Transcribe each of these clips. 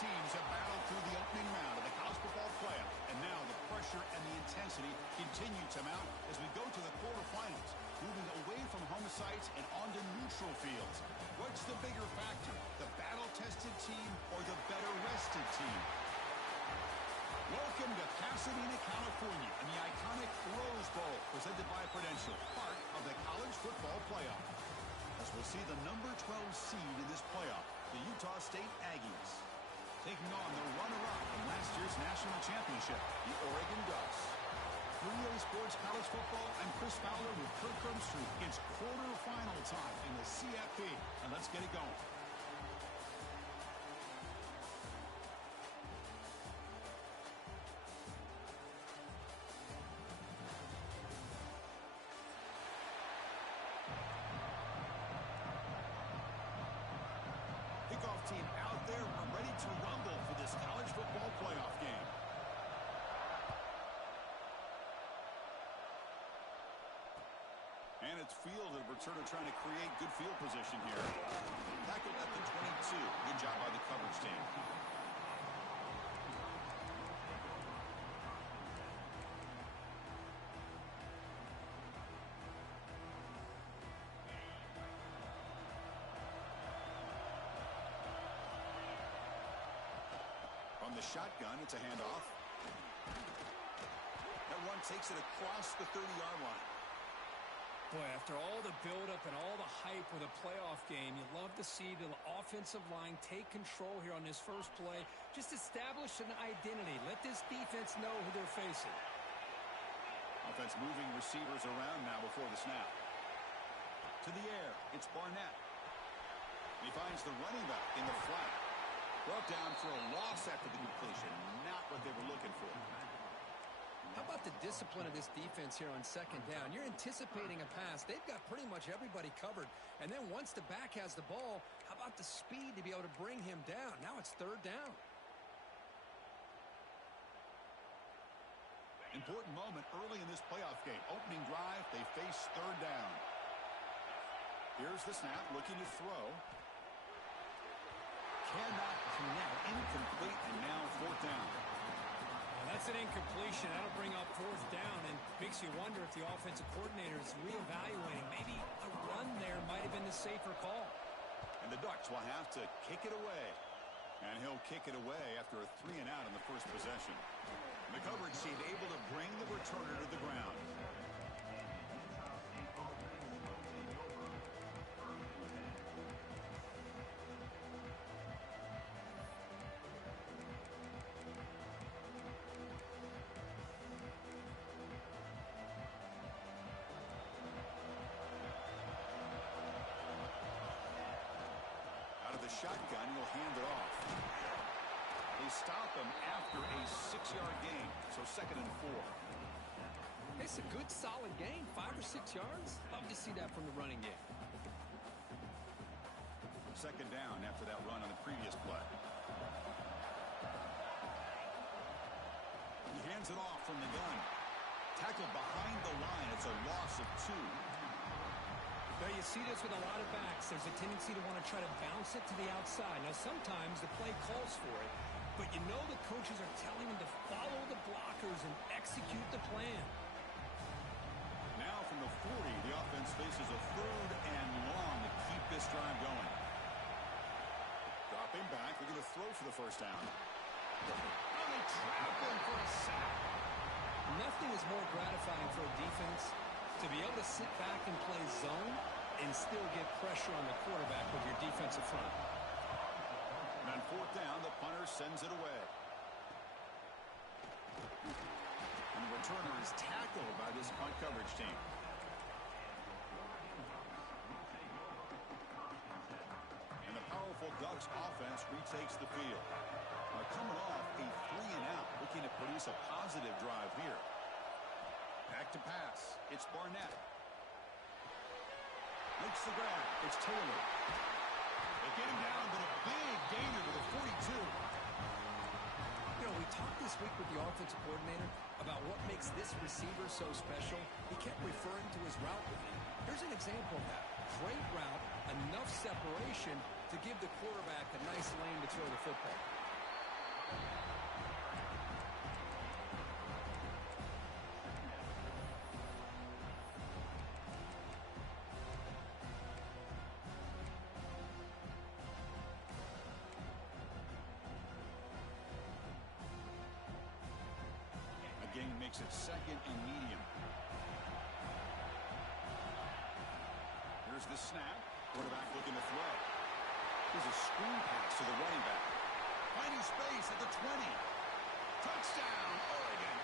teams have battled through the opening round of the college football playoff, and now the pressure and the intensity continue to mount as we go to the quarterfinals, moving away from home sites and onto neutral fields. What's the bigger factor, the battle-tested team or the better-rested team? Welcome to Pasadena, California, and the iconic Rose Bowl, presented by Prudential, part of the college football playoff. As we'll see the number 12 seed in this playoff, the Utah State Aggies, taking on the runner-up from last year's national championship, the Oregon Ducks. 3A Sports College Football, I'm Chris Fowler with Kirk Herbstreit. It's quarterfinal time in the CFP, and let's get it going. Kickoff team out there. We're ready to rumble for this college football playoff game. And it's fielded. Returner trying to create good field position here. Tackled at the 22. Good job by the coverage team. From the shotgun, it's a handoff. That run takes it across the 30-yard line. Boy, after all the buildup and all the hype with a playoff game, you love to see the offensive line take control here on this first play. Just establish an identity. Let this defense know who they're facing. Offense moving receivers around now before the snap. To the air, it's Barnett. He finds the running back in the flat. Brought down for a loss after the completion. Not what they were looking for. How about the discipline of this defense here on second down? You're anticipating a pass. They've got pretty much everybody covered. And then once the back has the ball, how about the speed to be able to bring him down? Now it's third down. Important moment early in this playoff game. Opening drive, they face third down. Here's the snap, looking to throw. Cannot connect, incomplete, and now fourth down. That's an incompletion. That'll bring up fourth down and makes you wonder if the offensive coordinator is reevaluating. Maybe a run there might have been the safer call. And the Ducks will have to kick it away. And he'll kick it away after a 3-and-out in the first possession. The coverage team able to bring the returner to the ground. Shotgun, he'll hand it off. They stop him after a 6-yard gain, so 2nd and 4. It's a good, solid gain, 5 or 6 yards. Love to see that from the running game. 2nd down after that run on the previous play. He hands it off from the gun. Tackled behind the line. It's a loss of 2. Now you see this with a lot of backs. There's a tendency to want to try to bounce it to the outside. Now sometimes the play calls for it, but you know the coaches are telling them to follow the blockers and execute the plan. Now from the 40, the offense faces a 3rd and long to keep this drive going. Dropping back, they're going to throw for the first down. Oh, they trap him for a sack. Nothing is more gratifying for a defense to be able to sit back and play zone and still get pressure on the quarterback with your defensive front. And on 4th down, the punter sends it away. And the returner is tackled by this punt coverage team. And the powerful Ducks offense retakes the field. Now coming off a 3-and-out, looking to produce a positive drive here. Back to pass. It's Barnett. Makes the grab. It's Taylor. They get him down, but a big gainer to the 42. You know, we talked this week with the offensive coordinator about what makes this receiver so special. He kept referring to his route running. Here's an example of that. Great route, enough separation to give the quarterback a nice lane to throw the football. makes it second and medium. Here's the snap. Quarterback looking to throw. Here's a screen pass to the running back. Finding space at the 20. Touchdown, Oregon,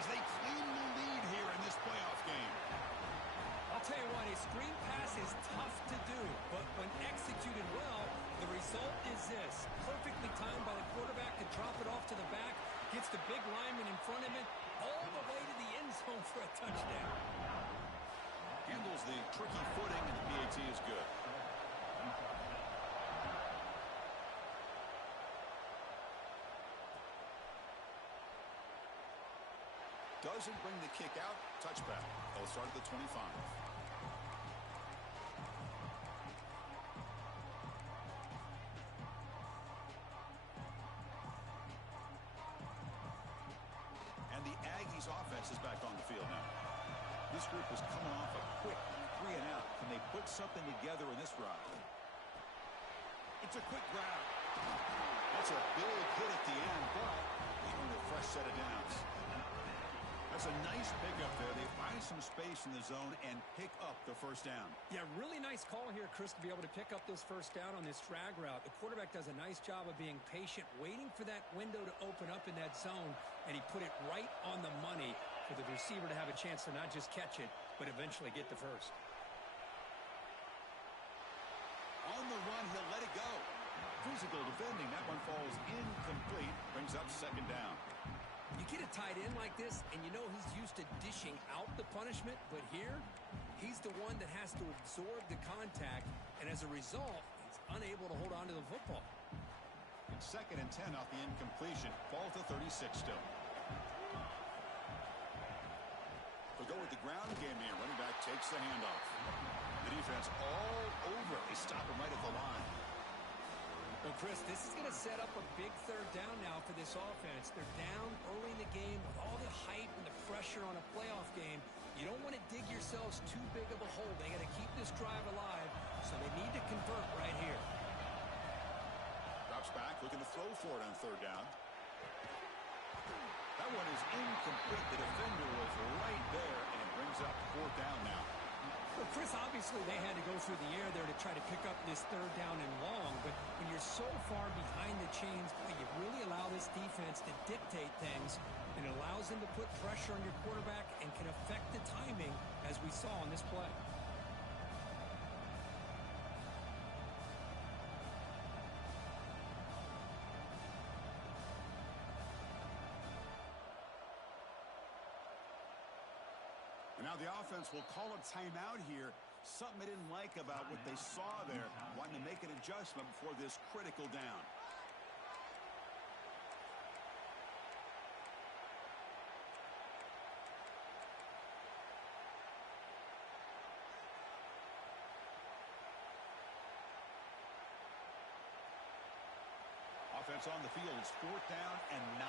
as they claim the lead here in this playoff game. I'll tell you what, a screen pass is tough to do, but when executed well, the result is this. Perfectly timed by the quarterback to drop it off to the back, gets the big lineman in front of him, all the way to the end zone for a touchdown. Handles the tricky footing, and the PAT is good. Doesn't bring the kick out. Touchback. They'll start at the 25. And the Aggies offense is back on the field now. This group is coming off a quick 3 and out. Can they put something together in this drive? It's a quick grab. That's a big hit at the end, but they earn a fresh set of downs. That's a nice pickup there. They find some space in the zone and pick up the first down. Yeah, really nice call here, Chris, to be able to pick up this first down on this drag route. The quarterback does a nice job of being patient, waiting for that window to open up in that zone, and he put it right on the money for the receiver to have a chance to not just catch it, but eventually get the first. On the run, he'll let it go. Physical defending. That one falls incomplete. Brings up second down. You get a tight end like this, and you know he's used to dishing out the punishment, but here, he's the one that has to absorb the contact, and as a result, he's unable to hold on to the football. It's second and 10 off the incompletion. Ball to 36 still. They'll go with the ground game here. Running back takes the handoff. The defense all over. They stop him right at the line. Well, Chris, this is going to set up a big third down now for this offense. They're down early in the game with all the hype and the pressure on a playoff game. You don't want to dig yourselves too big of a hole. They got to keep this drive alive, so they need to convert right here. Drops back, looking to throw for it on third down. That one is incomplete. The defender was right there, and it brings up fourth down now. Well, Chris, obviously they had to go through the air there to try to pick up this third down and long, but when you're so far behind the chains, you really allow this defense to dictate things, and it allows them to put pressure on your quarterback and can affect the timing, as we saw on this play. Now the offense will call a timeout here. Something they didn't like about what they saw there. Wanting to make an adjustment before this critical down. Offense on the field is fourth down and 9.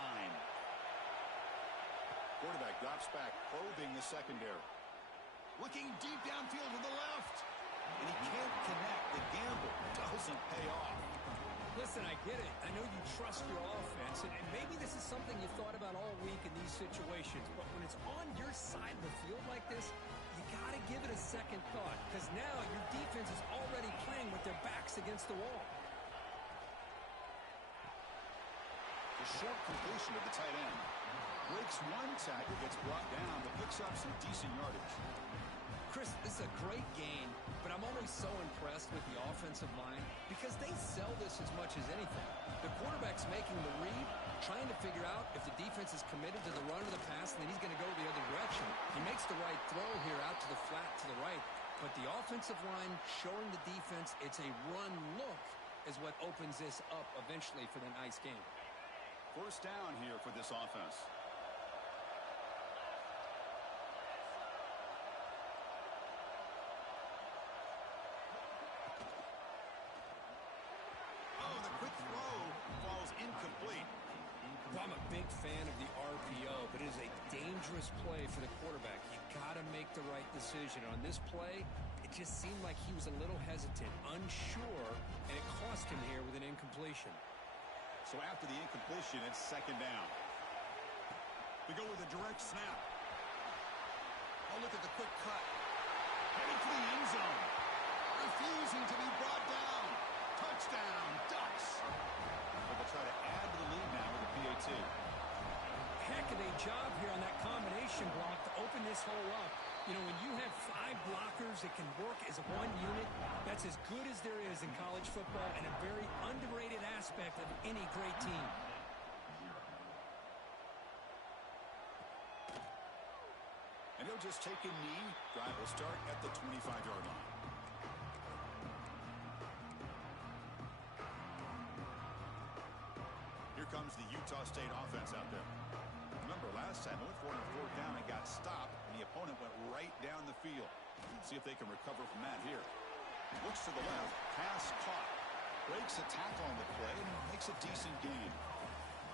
Quarterback drops back, probing the secondary. Looking deep downfield to the left. And he can't connect. The gamble doesn't pay off. Listen, I get it. I know you trust your offense, and maybe this is something you thought about all week in these situations, but when it's on your side of the field like this, you got to give it a second thought, because now your defense is already playing with their backs against the wall. The short completion of the tight end. Breaks one tackle, gets brought down, but picks up some decent yardage. Chris, this is a great game, but I'm always so impressed with the offensive line because they sell this as much as anything. The quarterback's making the read, trying to figure out if the defense is committed to the run or the pass, and then he's going to go the other direction. He makes the right throw here out to the flat to the right, but the offensive line showing the defense it's a run look is what opens this up eventually for the nice game. First down here for this offense. Oh, the quick throw falls incomplete. Well, I'm a big fan of the RPO, but it is a dangerous play for the quarterback. You got to make the right decision. On this play, it just seemed like he was a little hesitant, unsure, and it cost him here with an incompletion. So after the incompletion, it's second down. They go with a direct snap. Oh, look at the quick cut. Heading for the end zone. Refusing to be brought down. Touchdown, Ducks. But they'll try to add to the lead now with a PAT. Heck of a job here on that combination block to open this hole up. You know, when you have 5 blockers that can work as one unit, that's as good as there is in college football and a very underrated aspect of any great team. And he'll just take a knee. Drive will start at the 25-yard line. Here comes the Utah State offense out there. Remember, last time, went for it on 4th down and got stopped, and the opponent went right down the field. See if they can recover from that here. Looks to the left, pass caught. Breaks a tackle on the play and makes a decent gain.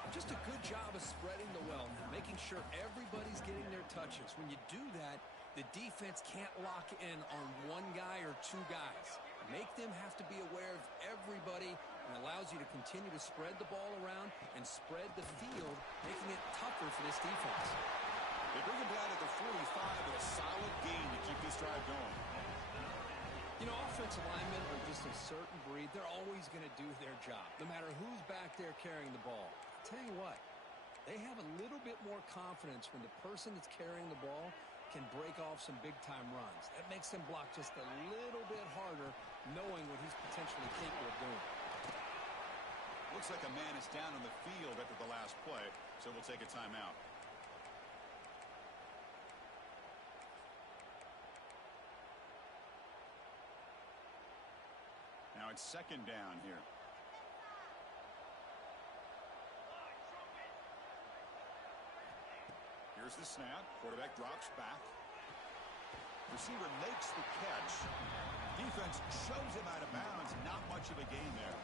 Just a good job of spreading the wealth, making sure everybody's getting their touches. When you do that, the defense can't lock in on one guy or 2 guys. Make them have to be aware of everybody, and allows you to continue to spread the ball around and spread the field, making it tougher for this defense. They bring him down at the 45, but a solid gain to keep this drive going. You know, offensive linemen are just a certain breed. They're always going to do their job, no matter who's back there carrying the ball. I'll tell you what, they have a little bit more confidence when the person that's carrying the ball can break off some big-time runs. That makes them block just a little bit harder, knowing what he's potentially capable of doing. Looks like a man is down on the field after the last play, so we'll take a timeout. Now it's 2nd down here. Here's the snap. Quarterback drops back. Receiver makes the catch. Defense shoves him out of bounds. Not much of a gain there.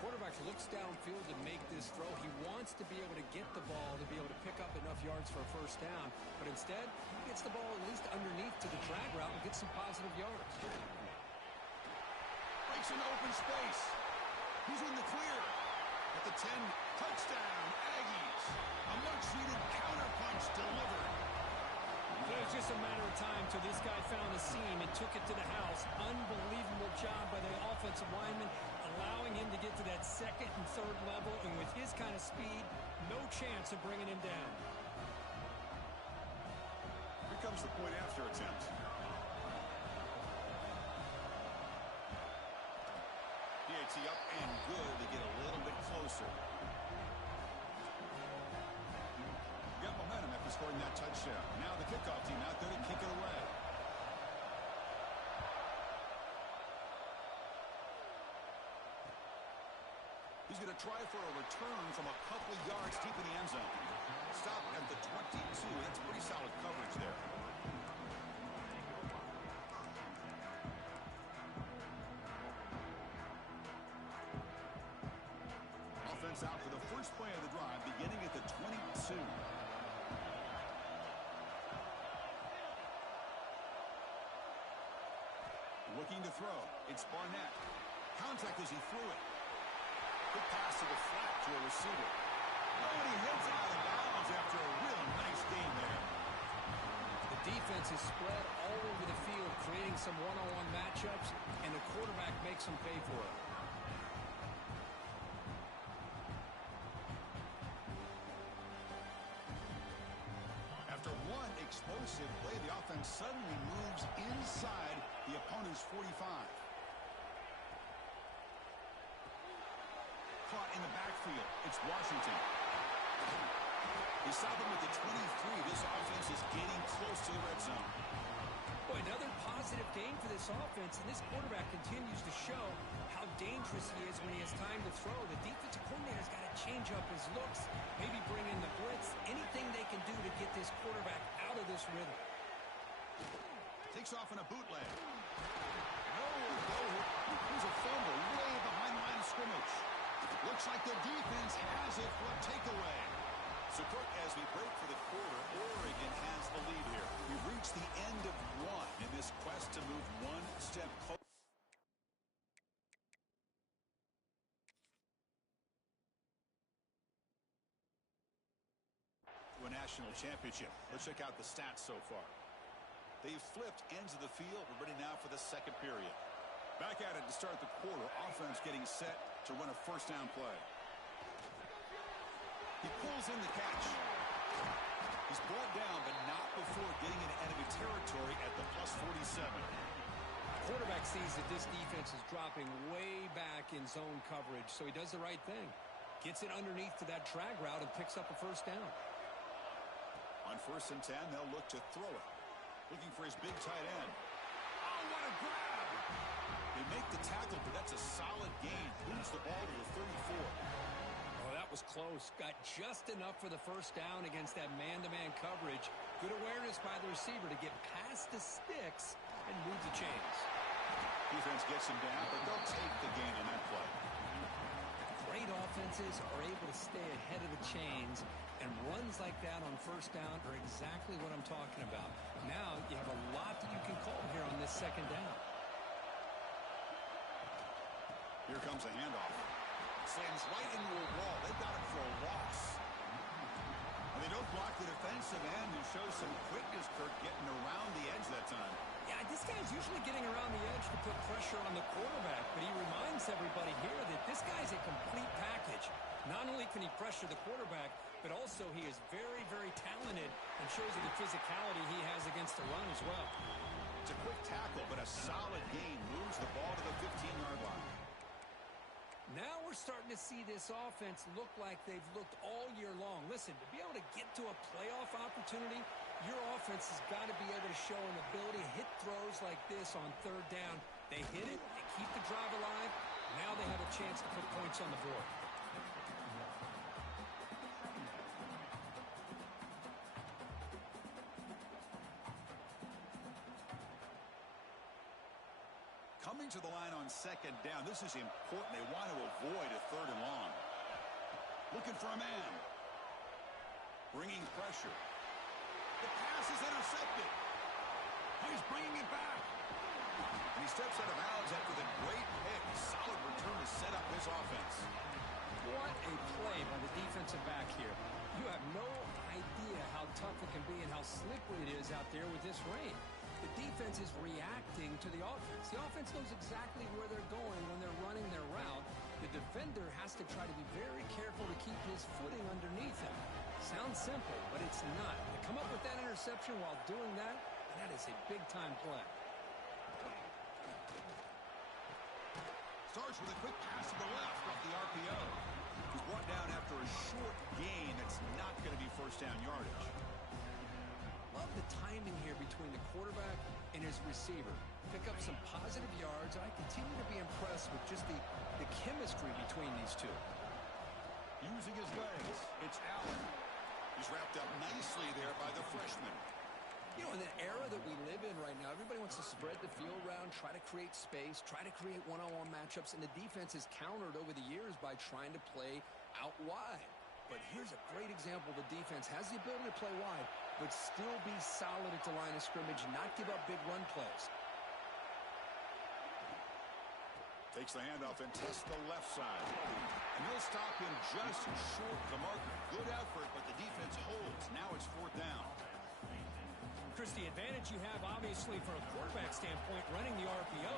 Quarterback looks downfield to make this throw. He wants to be able to get the ball to be able to pick up enough yards for a 1st down. But instead, he gets the ball at least underneath to the drag route and gets some positive yards. Breaks into open space. He's in the clear. At the 10, touchdown, Aggies. A much-needed counterpunch delivered. It was just a matter of time till this guy found a seam and took it to the house. Unbelievable job by the offensive lineman, allowing him to get to that 2nd and 3rd level. And with his kind of speed, no chance of bringing him down. Here comes the point after attempt. PAT up and good. They get a little bit closer. Got momentum after scoring that touchdown. Now the kickoff team out there to kick it away. He's going to try for a return from a couple of yards deep in the end zone. Stop at the 22. That's pretty solid coverage there. Offense out for the first play of the drive, beginning at the 22. Looking to throw. It's Barnett. Contact as he threw it. Good pass to the flat to a receiver. Oh, and he hits it out of bounds after a real nice game there. The defense is spread all over the field, creating some one-on-one matchups, and the quarterback makes them pay for it. After one explosive play, the offense suddenly moves inside the opponent's 45. Caught in the backfield. It's Washington. They stop him with the 23. This offense is getting close to the red zone. Boy, another positive game for this offense, and this quarterback continues to show how dangerous he is when he has time to throw. The defensive coordinator's got to change up his looks, maybe bring in the blitz, anything they can do to get this quarterback out of this rhythm. Takes off in a bootleg. Here's a fumble way behind the line of scrimmage. Looks like the defense has it for a takeaway. So, Kirk, as we break for the quarter, Oregon has the lead here. We've reached the end of one in this quest to move one step closer to a national national championship. Let's check out the stats so far. They've flipped ends of the field. We're ready now for the second period. Back at it to start the quarter. Offense getting set to run a first down play. He pulls in the catch. He's brought down, but not before getting into enemy territory at the +47. Quarterback sees that this defense is dropping way back in zone coverage, so he does the right thing. Gets it underneath to that drag route and picks up a first down. On 1st and 10, they'll look to throw it. Looking for his big tight end. Oh, what a grab! They make the tackle, but that's a solid gain. Moves the ball to the 34. Oh, that was close. Got just enough for the first down against that man-to-man coverage. Good awareness by the receiver to get past the sticks and move the chains. Defense gets him down, but they'll take the gain on that play. Great offenses are able to stay ahead of the chains, and runs like that on first down are exactly what I'm talking about. Now you have a lot that you can call here on this second down. Here comes a handoff. Slams right into a wall. They've got it for a loss. And they don't block the defensive end, who shows some quickness, Kirk, getting around the edge that time. Yeah, this guy's usually getting around the edge to put pressure on the quarterback, but he reminds everybody here that this guy's a complete package. Not only can he pressure the quarterback, but also he is very, very talented and shows you the physicality he has against the run as well. It's a quick tackle, but a solid gain. Moves the ball to the 15-yard line. Now we're starting to see this offense look like they've looked all year long. Listen, to be able to get to a playoff opportunity, your offense has got to be able to show an ability to hit throws like this on third down. They hit it, they keep the drive alive. Now they have a chance to put points on the board. Coming to the line on second down. This is important. They want to avoid a 3rd and long. Looking for a man. Bringing pressure. The pass is intercepted. He's bringing it back. And he steps out of bounds after the great pick. Solid return to set up his offense. What a play by the defensive back here. You have no idea how tough it can be and how slippery it is out there with this rain. The defense is reacting to the offense. The offense knows exactly where they're going when they're running their route. The defender has to try to be very careful to keep his footing underneath him. Sounds simple, but it's not. To come up with that interception while doing that, that is a big-time play. Starts with a quick pass to the left off the RPO. He's brought down after a short gain that's not going to be first down yardage. Love the timing here between the quarterback and his receiver. Pick up some positive yards. I continue to be impressed with just the chemistry between these two. Using his legs, it's Allen. He's wrapped up nicely there by the freshman. You know, in the era that we live in right now, everybody wants to spread the field around, try to create space, try to create one-on-one matchups, and the defense has countered over the years by trying to play out wide. But here's a great example. The defense has the ability to play wide, but still be solid at the line of scrimmage, not give up big run plays. Takes the handoff and tests the left side. And he'll stop him just short of the mark. Good effort, but the defense holds. Now it's 4th down. Chris, the advantage you have, obviously, from a quarterback standpoint, running the RPO,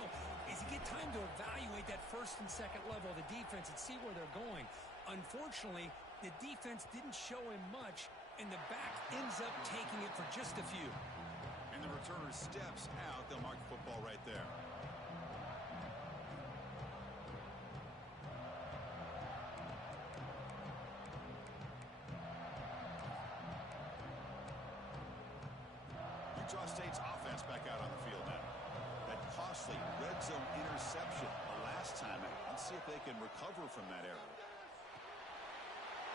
is you get time to evaluate that 1st and 2nd level of the defense and see where they're going. Unfortunately, the defense didn't show him much, and the back ends up taking it for just a few. And the returner steps out. They'll mark the football right there. Utah State's offense back out on the field now. That costly red zone interception the last time. Let's see if they can recover from that error.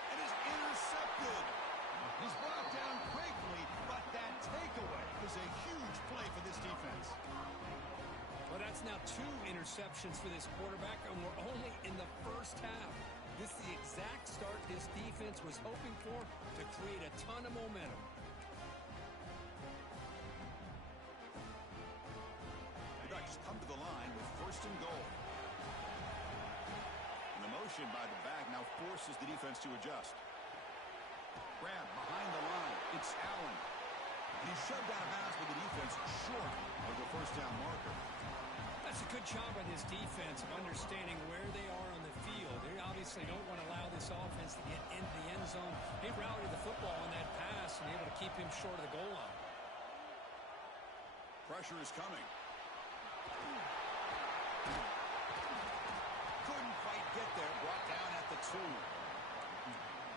And is intercepted. He's brought down quickly, but that takeaway is a huge play for this defense. Well, that's now 2 interceptions for this quarterback, and we're only in the first half. This is the exact start this defense was hoping for to create a ton of momentum. The Ducks come to the line with 1st and goal. And the motion by the back now forces the defense to adjust. Grab behind the line. It's Allen. And he's shoved out of bounds with the defense short of the first down marker. That's a good job by this defense of understanding where they are on the field. They obviously don't want to allow this offense to get into the end zone. They routed the football on that pass and able to keep him short of the goal line. Pressure is coming. Couldn't quite get there. Brought down at the 2.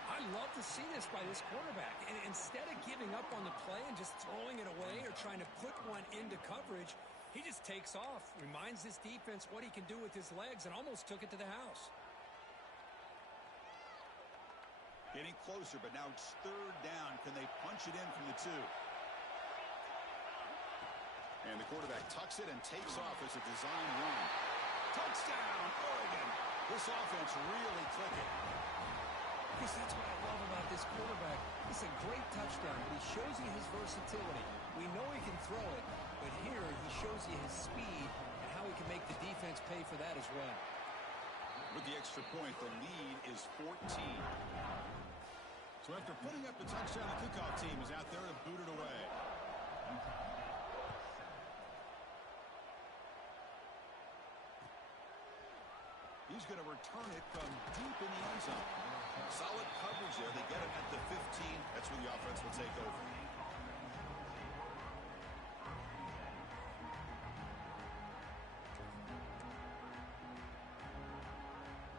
I love to see this by this quarterback. And instead of giving up on the play and just throwing it away or trying to put one into coverage, he just takes off, reminds this defense what he can do with his legs, and almost took it to the house. Getting closer, but now it's third down. Can they punch it in from the 2? And the quarterback tucks it and takes off as a design run. Touchdown, Oregon! This offense really clicking. Chris, that's what I love about this quarterback. It's a great touchdown, but he shows you his versatility. We know he can throw it, but here he shows you his speed and how he can make the defense pay for that as well. With the extra point, the lead is 14. So after putting up the touchdown, the kickoff team is out there to boot it away. He's going to return it from deep in the end zone. Solid coverage there. They get him at the 15. That's where the offense will take over.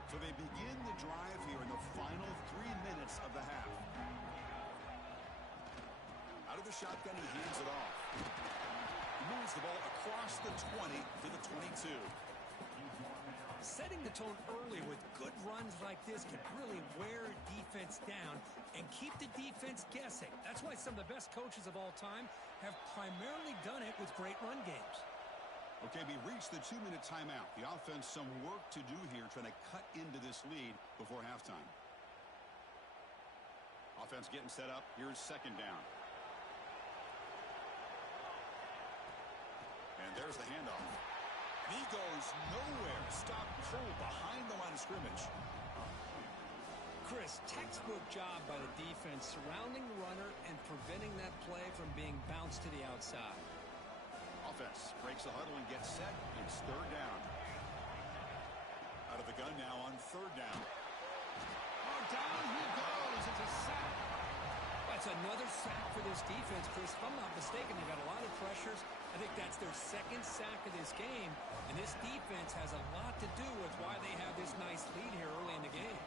So they begin the drive here in the final 3 minutes of the half. Out of the shotgun, he hands it off. He moves the ball across the 20 to the 22. Setting the tone early with good runs like this can really wear defense down and keep the defense guessing. That's why some of the best coaches of all time have primarily done it with great run games. Okay, we reached the 2-minute timeout. The offense some work to do here trying to cut into this lead before halftime. Offense getting set up. Here's second down. And there's the handoff. And he goes nowhere. Stop cold behind the line of scrimmage. Chris, textbook job by the defense surrounding the runner and preventing that play from being bounced to the outside. Offense breaks the huddle and gets set. It's third down. Out of the gun now on third down. Oh, down he goes. It's a sack. That's another sack for this defense, Chris. If I'm not mistaken, they've got a lot of pressures. I think that's their second sack of this game. And this defense has a lot to do with why they have this nice lead here early in the game.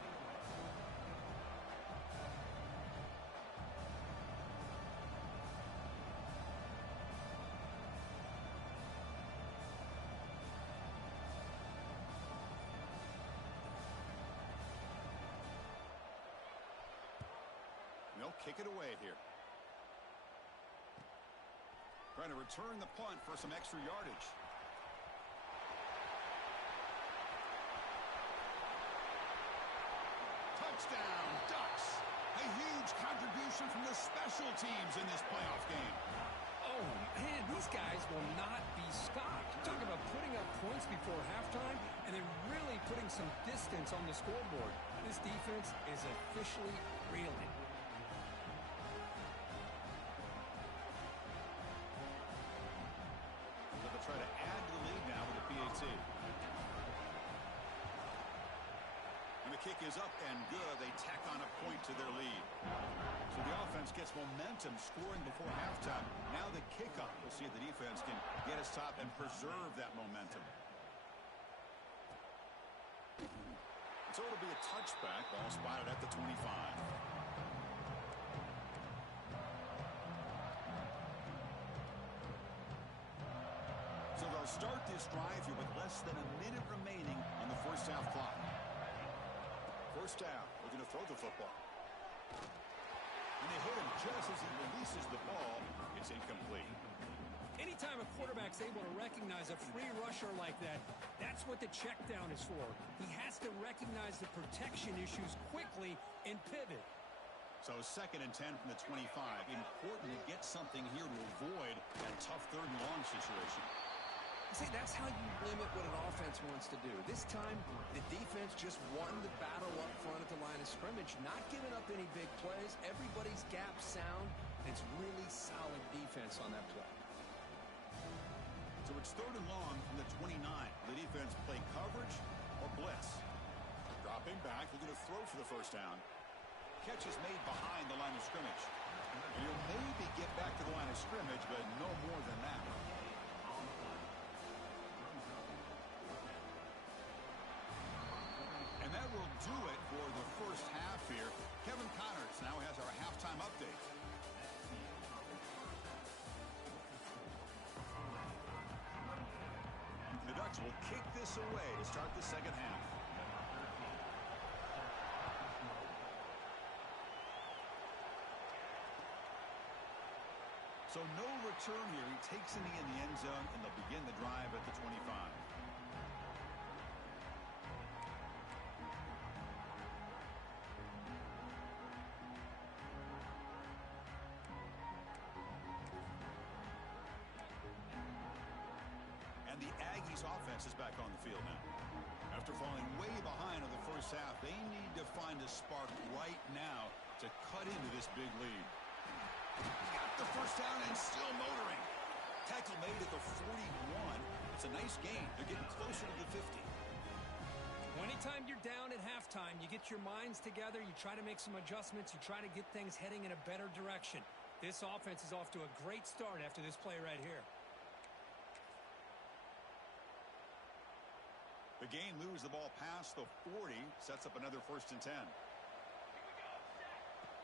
They'll kick it away here. Trying to return the punt for some extra yardage. Touchdown, Ducks. A huge contribution from the special teams in this playoff game. Oh, man, these guys will not be stopped. Talk about putting up points before halftime and then really putting some distance on the scoreboard. This defense is officially reeling. They'll try to add to the lead now with the PAT. And the kick is up and good. They tack on a point to their lead. So the offense gets momentum scoring before halftime. Now the kickoff. We'll see if the defense can get us top and preserve that momentum. So it'll be a touchback. Ball spotted at the 25. So they'll start this drive here with less than a minute remaining on the first half clock. First down, looking to throw the football. And they hit him just as he releases the ball. It's incomplete. Anytime a quarterback's able to recognize a free rusher like that, that's what the check down is for. He has to recognize the protection issues quickly and pivot. So second and 10 from the 25. Important to get something here to avoid that tough third and long situation. See, that's how you limit what an offense wants to do. This time, the defense just won the battle up front at the line of scrimmage, not giving up any big plays. Everybody's gap sound, It's really solid defense on that play. So it's 3rd and long from the 29. The defense play coverage or blitz. Dropping back, looking to throw for the first down. Catch is made behind the line of scrimmage. He'll maybe get back to the line of scrimmage, but no more than that. And that will do it for the first half here. Kevin Connors now has our halftime update. The Ducks will kick this away to start the second half. So no return here. He takes it in the end zone, and they'll begin the drive at the 25. And the Aggies offense is back on the field now. After falling way behind in the first half, they need to find a spark right now to cut into this big lead. Got the first down and still motoring. Tackle made at the 41. It's a nice gain. They're getting closer to the 50. Anytime you're down at halftime, you get your minds together, you try to make some adjustments, you try to get things heading in a better direction. This offense is off to a great start after this play right here. The gain moves the ball past the 40, sets up another 1st and 10.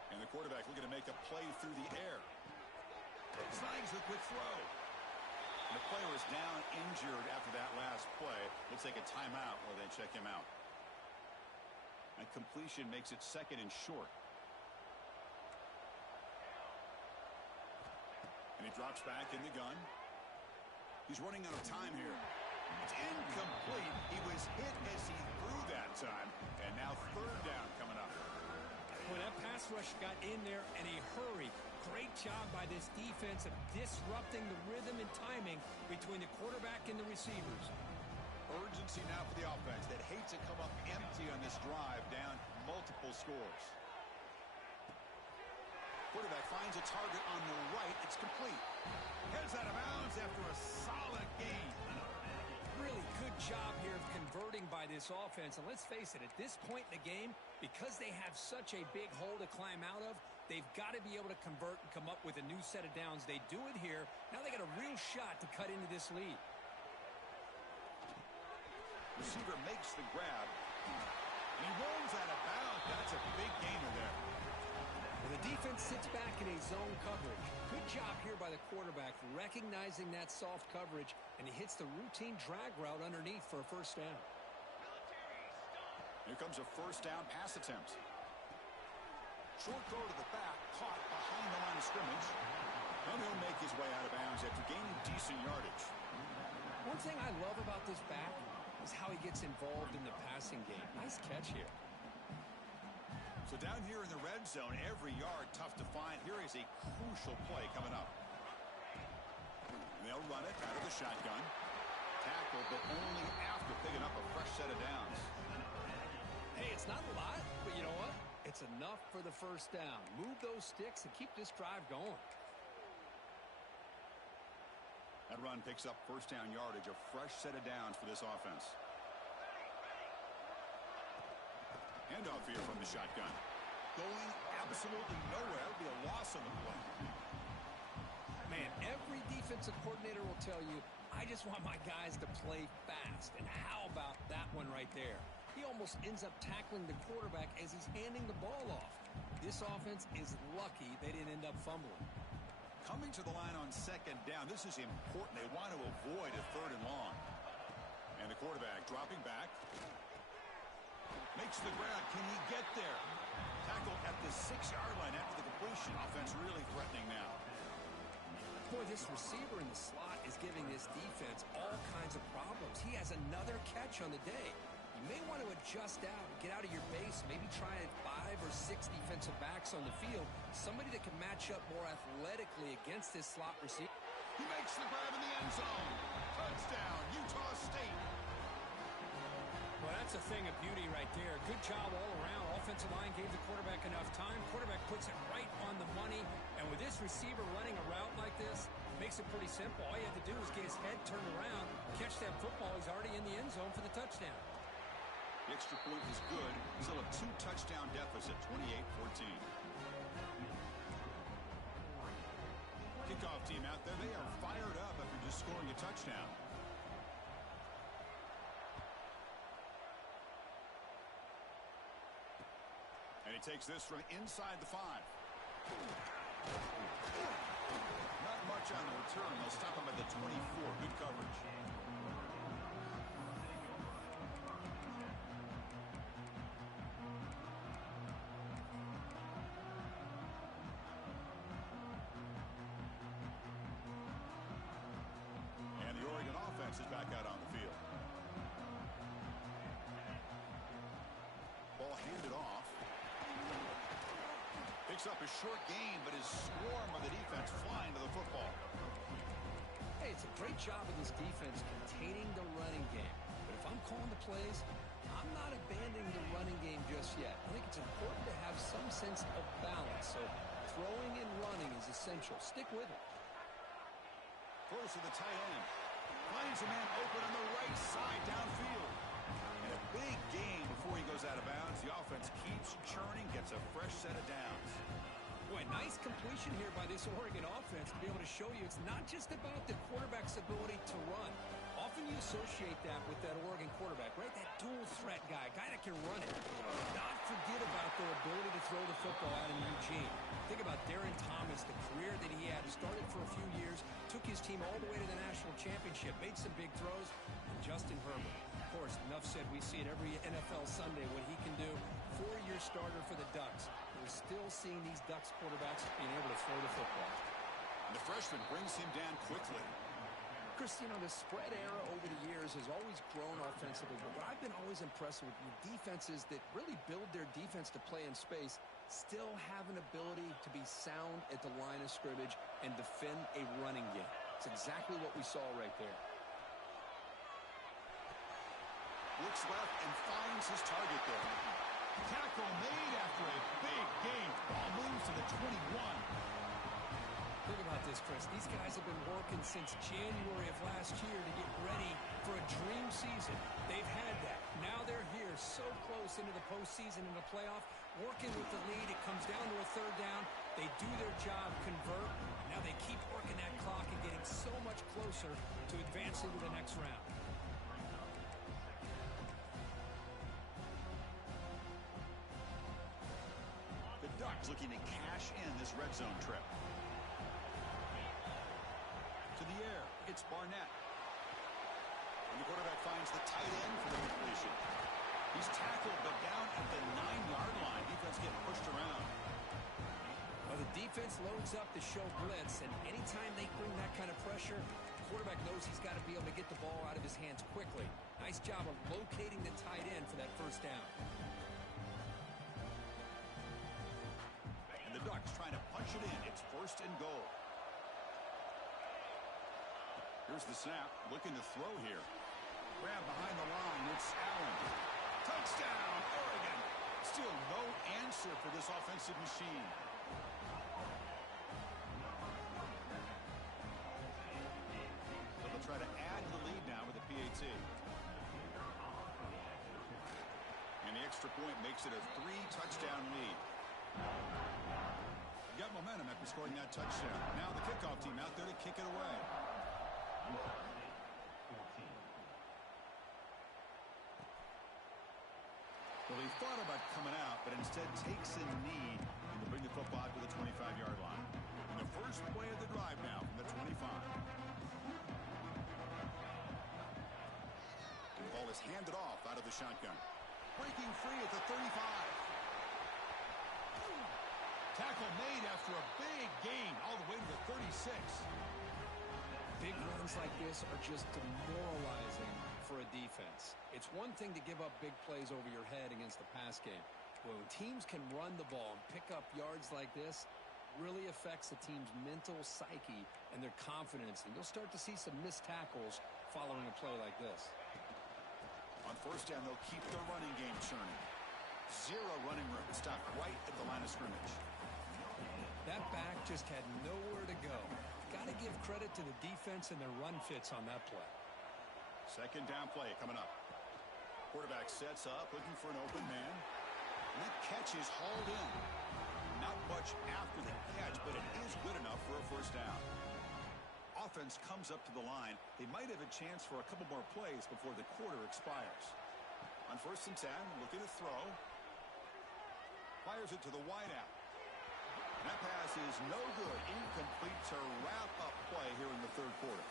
And the quarterback looking to make a play through the air. Snags the quick throw. And the player is down injured after that last play. We'll take a timeout while they check him out. And completion makes it 2nd and short. And he drops back in the gun. He's running out of time here. It's incomplete. He was hit as he threw that time. And now 3rd down coming up. Well, that pass rush got in there in a hurry. Great job by this defense of disrupting the rhythm and timing between the quarterback and the receivers. Urgency now for the offense that hates to come up empty on this drive, down multiple scores. Quarterback finds a target on the right. It's complete. Heads out of bounds after a solid gain. Really good job here of converting by this offense. And let's face it, at this point in the game, because they have such a big hole to climb out of, they've got to be able to convert and come up with a new set of downs. They do it here. Now they got a real shot to cut into this lead. Receiver makes the grab. And he rolls out of bounds. That's a big gainer there. And the defense sits back in a zone coverage. Good job here by the quarterback recognizing that soft coverage, and he hits the routine drag route underneath for a 1st down. Here comes a 1st down pass attempt. Short throw to the back, caught behind the line of scrimmage. And he'll make his way out of bounds after gaining decent yardage. One thing I love about this back is how he gets involved in the passing game. Nice catch here. So down here in the red zone, every yard tough to find. Here is a crucial play coming up. And they'll run it out of the shotgun. Tackle, but only after picking up a fresh set of downs. Hey, it's not a lot, but you know what? It's enough for the 1st down. Move those sticks and keep this drive going. That run picks up 1st down yardage, a fresh set of downs for this offense. Handoff here from the shotgun. Going absolutely nowhere. That would be a loss on the play. Man, every defensive coordinator will tell you, I just want my guys to play fast. And how about that one right there? He almost ends up tackling the quarterback as he's handing the ball off. This offense is lucky they didn't end up fumbling. Coming to the line on 2nd down. This is important. They want to avoid a 3rd and long. And the quarterback dropping back. Makes the grab. Can he get there? Tackle at the 6-yard line after the completion. Offense really threatening now. Boy, this receiver in the slot is giving this defense all kinds of problems. He has another catch on the day. You may want to adjust out, get out of your base, maybe try 5 or 6 defensive backs on the field. Somebody that can match up more athletically against this slot receiver. He makes the grab in the end zone. Touchdown, Utah State. Well, Well, that's a thing of beauty right there. Good job all around. Offensive line gave the quarterback enough time. Quarterback puts it right on the money. And with this receiver running a route like this, makes it pretty simple. All you have to do is get his head turned around, catch that football. He's already in the end zone for the touchdown. The extra point is good. Still a 2-touchdown deficit, 28-14. Kickoff team out there. They are fired up after just scoring a touchdown. And he takes this from inside the 5. Not much on the return. They'll stop him at the 24. Good coverage. And the Oregon offense is back out on the field. Ball handed off. Picks up a short gain, but his swarm of the defense flying to the football. Hey, it's a great job of this defense containing the running game. But if I'm calling the plays, I'm not abandoning the running game just yet. I think it's important to have some sense of balance. So throwing and running is essential. Stick with it. Throws to the tight end. Finds a man open on the right side downfield. And a big gain before he goes out of bounds. The offense keeps churning, gets a fresh set of downs. Boy, nice completion here by this Oregon offense to be able to show you it's not just about the quarterback's ability to run. Often you associate that with that Oregon quarterback, right? That dual threat guy that can run it. Not forget about their ability to throw the football out in Eugene. Think about Darren Thomas, the career that he had. Started for a few years, took his team all the way to the national championship, made some big throws. And Justin Herbert, of course, enough said, we see it every NFL Sunday what he can do. 4-year starter for the Ducks. We're still seeing these Ducks quarterbacks being able to throw the football. And the freshman brings him down quickly. Chris, the spread era over the years has always grown offensively, but what I've been always impressed with defenses that really build their defense to play in space still have an ability to be sound at the line of scrimmage and defend a running game. It's exactly what we saw right there. Looks left and finds his target there. Tackle made after a big gain. Ball moves to the 21. Think about this, Chris. These guys have been working since January of last year to get ready for a dream season. They've had that. Now they're here so close into the postseason and the playoff, working with the lead. It comes down to a third down. They do their job, convert. Now they keep working that clock and getting so much closer to advancing to the next round. The Ducks looking to cash in this red zone trip. To the air, it's Barnett. And the quarterback finds the tight end for the completion. He's tackled, but down at the 9-yard line. Defense getting pushed around. Well, the defense loads up to show blitz, and anytime they bring that kind of pressure, the quarterback knows he's got to be able to get the ball out of his hands quickly. Nice job of locating the tight end for that first down. And the Ducks trying to punch it in. It's first and goal. Here's the snap, looking to throw here. Grab behind the line, it's Allen. Touchdown, Oregon. Still no answer for this offensive machine. So they'll try to add to the lead now with a PAT. And the extra point makes it a 3-touchdown lead. Got momentum after scoring that touchdown. Now the kickoff team out there to kick it away. Well, he thought about coming out, but instead takes a knee and will bring the football to the 25-yard line. And the first play of the drive now from the 25. And the ball is handed off out of the shotgun. Breaking free at the 35. Tackle made after a big gain all the way to the 36. Big runs like this are just demoralizing for a defense. It's one thing to give up big plays over your head against the pass game. But when teams can run the ball and pick up yards like this, really affects the team's mental psyche and their confidence. And you'll start to see some missed tackles following a play like this. On first down, they'll keep their running game churning. Zero running room. Stopped right at the line of scrimmage. That back just had nowhere to go. Got to give credit to the defense and their run fits on that play. Second down play coming up. Quarterback sets up, looking for an open man. And that catch is hauled in. Not much after the catch, but it is good enough for a first down. Offense comes up to the line. They might have a chance for a couple more plays before the quarter expires. On first and 10, looking to throw. Fires it to the wideout. That pass is no good. Incomplete to wrap up play here in the third quarter.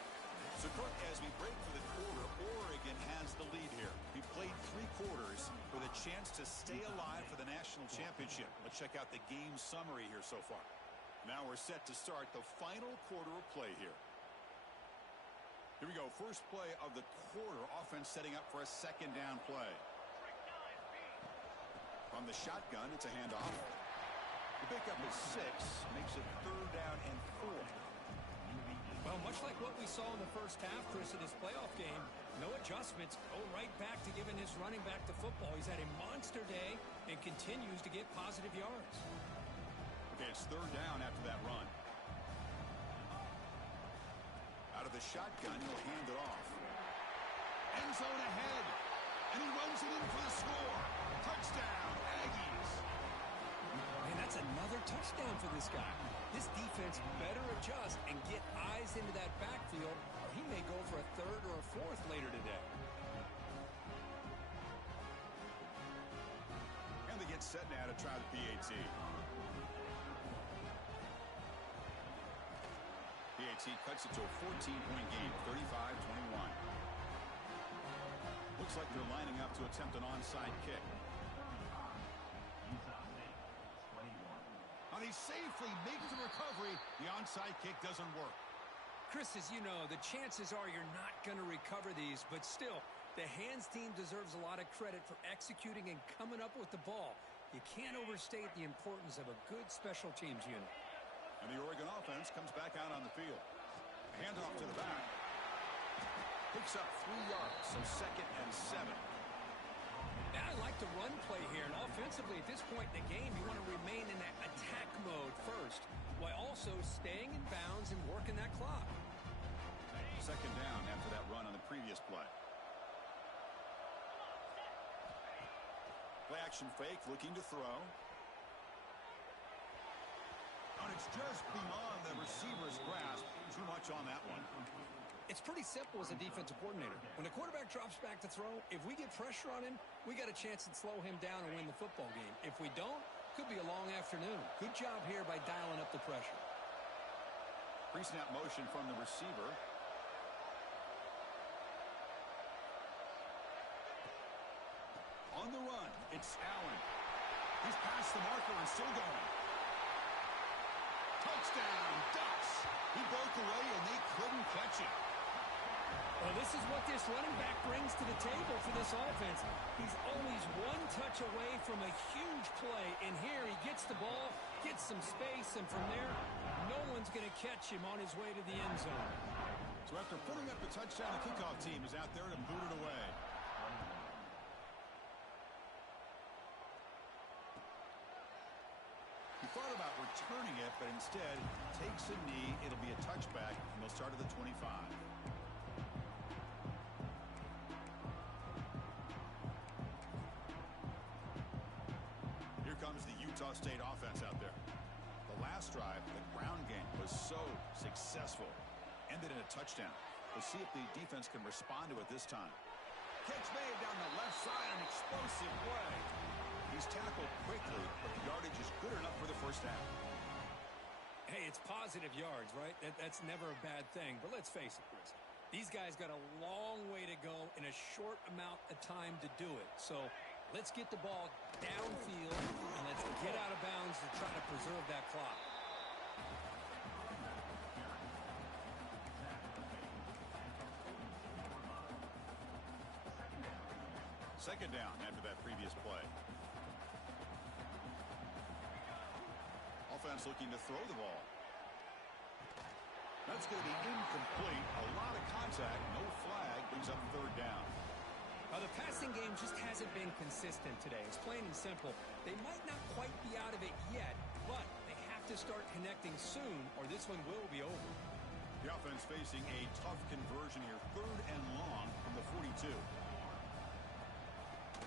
So, Kirk, as we break for the quarter, Oregon has the lead here. We played 3 quarters with a chance to stay alive for the national championship. Let's check out the game summary here so far. Now we're set to start the final quarter of play here. Here we go. First play of the quarter. Offense setting up for a second down play. From the shotgun, it's a handoff. The pickup is 6, makes it third down and 4. Well, much like what we saw in the first half, Chris, of this playoff game, no adjustments, go right back to giving his running back the football. He's had a monster day and continues to get positive yards. Okay, it's third down after that run. Out of the shotgun, he'll hand it off. End zone ahead, and he runs it in for the score. Touchdown, Aggies. Man, that's another touchdown for this guy. This defense better adjust and get eyes into that backfield, or he may go for a third or a fourth later today. And they get set now to try the PAT. PAT cuts it to a 14-point game, 35-21. Looks like they're lining up to attempt an onside kick. And he safely makes the recovery. The onside kick doesn't work. Chris, as you know, the chances are you're not going to recover these, but still, the hands team deserves a lot of credit for executing and coming up with the ball. You can't overstate the importance of a good special teams unit. And the Oregon offense comes back out on the field. A handoff to the back. Picks up 3 yards, so second and 7. Now I like the run play here, and offensively at this point in the game, you want to remain in that attack mode first, while also staying in bounds and working that clock. Second down after that run on the previous play. Play action fake, looking to throw. And it's just beyond the receiver's grasp. Too much on that one. It's pretty simple as a defensive coordinator. When the quarterback drops back to throw, if we get pressure on him, we got a chance to slow him down and win the football game. If we don't, could be a long afternoon. Good job here by dialing up the pressure. Pre-snap motion from the receiver. On the run, it's Allen. He's past the marker and still going. Touchdown, Ducks. He broke away and they couldn't catch him. Well, this is what this running back brings to the table for this offense. He's always one touch away from a huge play, and here he gets the ball, gets some space, and from there, no one's going to catch him on his way to the end zone. So after putting up the touchdown, the kickoff team is out there to boot it away. He thought about returning it, but instead takes a knee. It'll be a touchback, and they'll start at the 25. Here comes the Utah State offense out there. The last drive, the ground game, was so successful. Ended in a touchdown. We'll see if the defense can respond to it this time. Catch made down the left side, an explosive play. He's tackled quickly, but the yardage is good enough for the first down. Hey, it's positive yards, right? That's never a bad thing. But let's face it, Chris. These guys got a long way to go in a short amount of time to do it. So let's get the ball downfield, and let's get out of bounds to try to preserve that clock. Second down after that previous play. Offense looking to throw the ball. That's going to be incomplete. A lot of contact, no flag, brings up third down. The passing game just hasn't been consistent today. It's plain and simple. They might not quite be out of it yet, but they have to start connecting soon or this one will be over. The offense facing a tough conversion here. 3rd and long from the 42.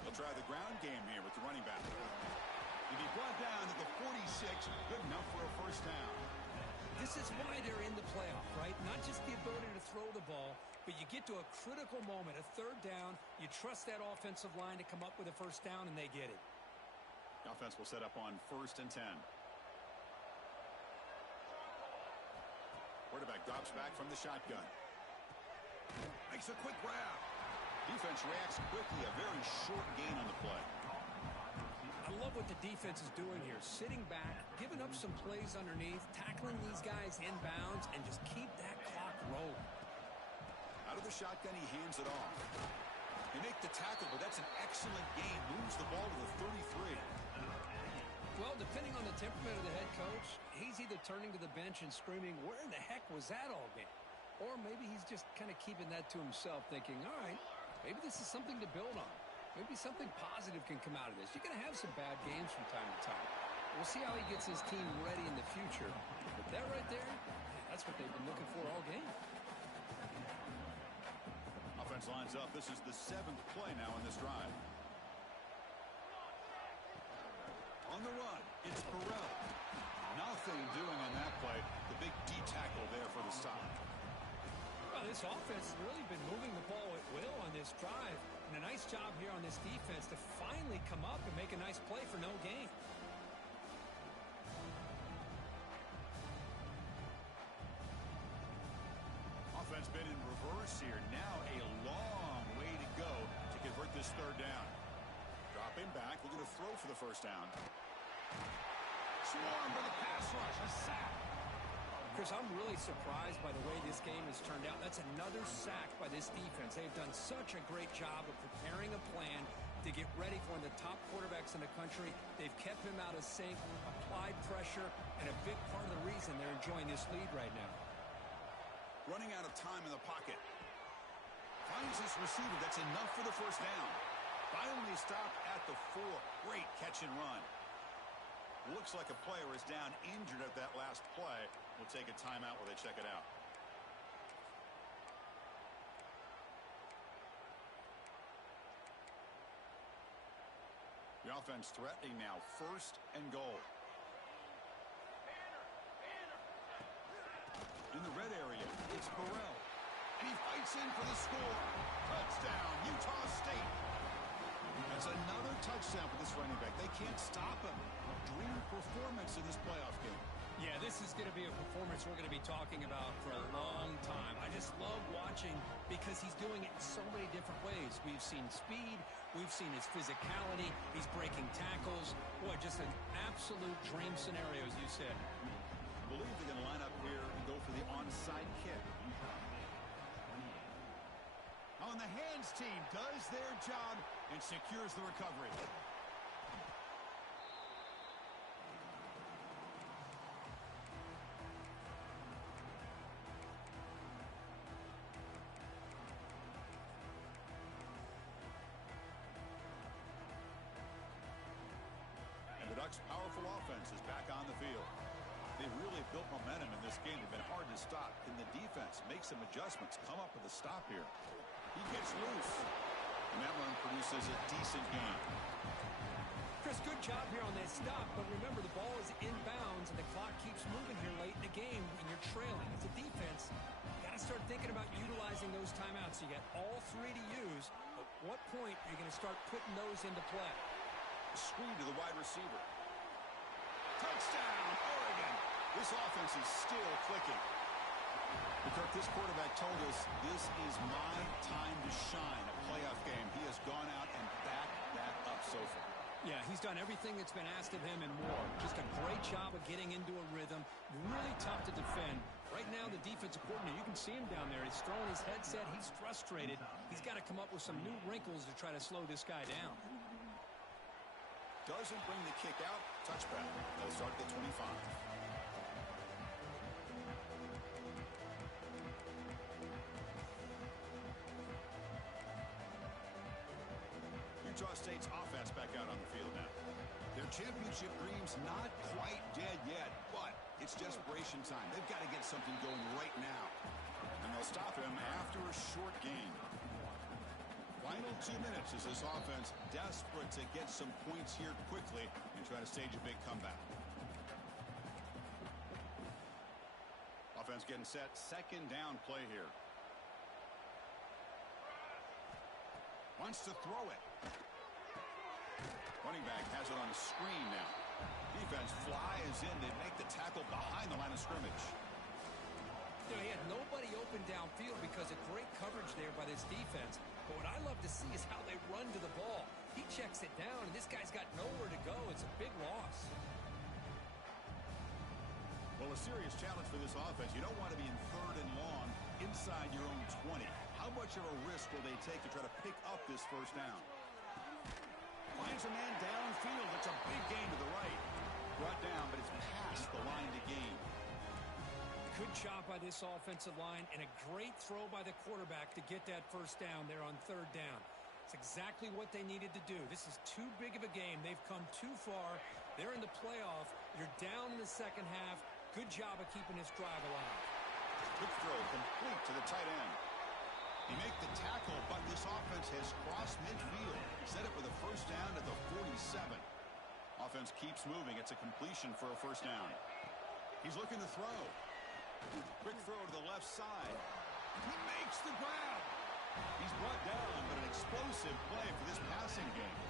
They'll try the ground game here with the running back. He'll be brought down at the 46. Good enough for a first down. This is why they're in the playoff, right? Not just the ability to throw the ball, but you get to a critical moment, a 3rd down. You trust that offensive line to come up with a first down, and they get it. The offense will set up on 1st and 10. Quarterback drops back from the shotgun. Makes a quick grab. Defense reacts quickly. A very short gain on the play. I love what the defense is doing here. Sitting back, giving up some plays underneath, tackling these guys inbounds, and just keep that clock rolling. Out of the shotgun, he hands it off. They make the tackle, but that's an excellent gain. Moves the ball to the 33. Well, depending on the temperament of the head coach, he's either turning to the bench and screaming, where in the heck was that all game? Or maybe he's just kind of keeping that to himself, thinking, all right, maybe this is something to build on. Maybe something positive can come out of this. You're going to have some bad games from time to time. We'll see how he gets his team ready in the future. But that right there, that's what they've been looking for all game. Offense lines up. This is the 7th play now in this drive. On the run, it's Burrell. Nothing doing on that play. The big D tackle there for the stop. Well, this offense has really been moving the ball at will on this drive. And a nice job here on this defense to finally come up and make a nice play for no gain. Offense been in reverse here. Now a long way to go to convert this 3rd down. Dropping back, looking to throw for the first down. Swarm for the pass rush, a sack. Chris, I'm really surprised by the way this game has turned out. That's another sack by this defense. They've done such a great job of preparing a plan to get ready for one of the top quarterbacks in the country. They've kept him out of sync, applied pressure, and a big part of the reason they're enjoying this lead right now. Running out of time in the pocket. Finds his receiver. That's enough for the first down. Finally stopped at the 4. Great catch and run. Looks like a player is down injured at that last play. We'll take a timeout while they check it out. The offense threatening now. 1st and goal. In the red area, it's Burrell. And he fights in for the score. Touchdown, Utah State. That's another touchdown for this running back. They can't stop him. Dream performance in this playoff game. Yeah, this is going to be a performance we're going to be talking about for a long time. I just love watching because he's doing it in so many different ways. We've seen speed. We've seen his physicality. He's breaking tackles. Boy, just an absolute dream scenario, as you said. I believe they're going to line up here and go for the onside kick. On the hands team does their job and secures the recovery. And the Ducks' powerful offense is back on the field. They really built momentum in this game. They've been hard to stop. Can the defense make some adjustments, come up with a stop here? He gets loose. And that run produces a decent gain. Chris, good job here on that stop, but remember the ball is inbounds and the clock keeps moving here late in the game when you're trailing. As a defense, you got to start thinking about utilizing those timeouts. You got all 3 to use. At what point are you going to start putting those into play? Screen to the wide receiver. Touchdown, Oregon. This offense is still clicking. Kirk, this quarterback told us this is my time to shine, a playoff game. He has gone out and backed that up so far. Yeah, he's done everything that's been asked of him and more. Just a great job of getting into a rhythm. Really tough to defend. Right now, the defensive coordinator, you can see him down there. He's throwing his headset. He's frustrated. He's got to come up with some new wrinkles to try to slow this guy down. Doesn't bring the kick out. Touchback. They'll start at the 25. Utah State's offense back out on the field now. Their championship dreams not quite dead yet, but it's desperation time. They've got to get something going right now. And they'll stop him after a short gain. Final 2 minutes as this offense desperate to get some points here quickly and try to stage a big comeback. Offense getting set. Second down play here. Wants to throw it. Running back has it on a screen now. Defense flies in. They make the tackle behind the line of scrimmage. You know, he had nobody open downfield because of great coverage there by this defense. But what I love to see is how they run to the ball. He checks it down, and this guy's got nowhere to go. It's a big loss. Well, a serious challenge for this offense. You don't want to be in third and long inside your own 20. How much of a risk will they take to try to pick up this first down? Finds a man downfield. It's a big gain to the right. Brought down, but it's past the line to gain. Good job by this offensive line and a great throw by the quarterback to get that first down there on third down. It's exactly what they needed to do. This is too big of a game. They've come too far. They're in the playoff. You're down in the second half. Good job of keeping this drive alive. Quick throw complete to the tight end. He make the tackle, but this offense has crossed midfield. Set it for the first down at the 47. Offense keeps moving. It's a completion for a first down. He's looking to throw. Quick throw to the left side. He makes the grab. He's brought down, but an explosive play for this passing game.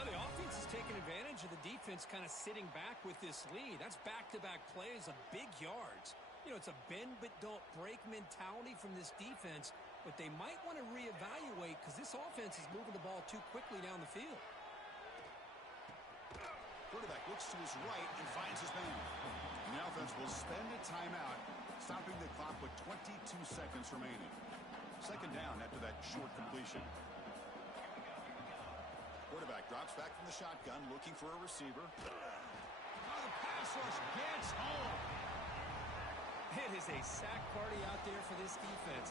Now the offense is taking advantage of the defense kind of sitting back with this lead. That's back-to-back plays of big yards. You know, it's a bend but don't break mentality from this defense, but they might want to reevaluate because this offense is moving the ball too quickly down the field. Quarterback looks to his right and finds his man. And the offense will spend a timeout, stopping the clock with 22 seconds remaining. Second down after that short completion. Quarterback drops back from the shotgun, looking for a receiver. The pass rush gets home. It is a sack party out there for this defense.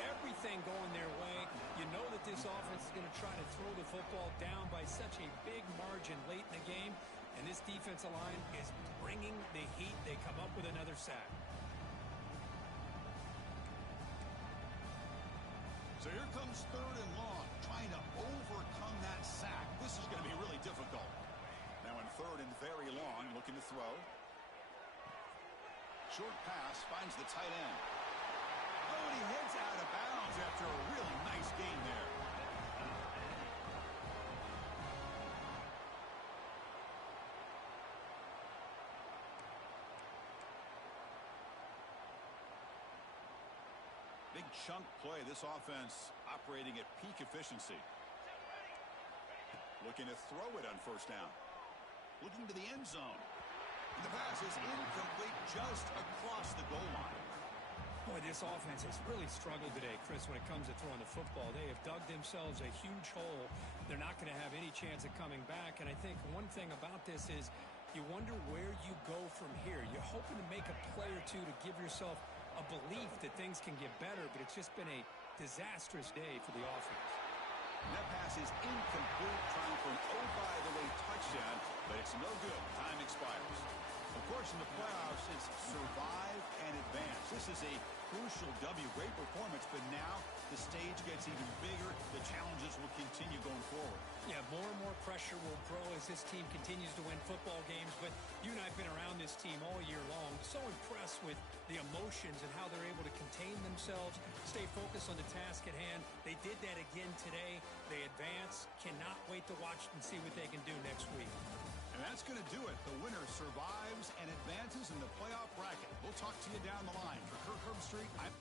Everything going their way. You know that this offense is going to try to throw the football down by such a big margin late in the game. And this defensive line is bringing the heat. They come up with another sack. So here comes third and long, trying to overcome that sack. This is going to be really difficult. Now in third and very long, looking to throw. Short pass finds the tight end. Oh, and he heads out of bounds after a really nice gain there. Big chunk play. This offense operating at peak efficiency. Looking to throw it on first down. Looking to the end zone. And the pass is incomplete just across the goal line. Boy, this offense has really struggled today, Chris, when it comes to throwing the football. They have dug themselves a huge hole. They're not going to have any chance of coming back. And I think one thing about this is you wonder where you go from here. You're hoping to make a play or two to give yourself a belief that things can get better, but it's just been a disastrous day for the offense. And that pass is incomplete, trying for an oh-by-the-way touchdown, but it's no good. Time expires. Of course, in the playoffs, it's survive and advance. This is a crucial W. Great performance, but now the stage gets even bigger. The challenges will continue going forward. Yeah, more and more pressure will grow as this team continues to win football games, but you and I have been around this team all year long. So impressed with the emotions and how they're able to contain themselves, stay focused on the task at hand. They did that again today. They advance. Cannot wait to watch and see what they can do next week. And that's going to do it. The winner survives and advances in the playoff bracket. We'll talk to you down the line. For Kirk Herbstreit, I'm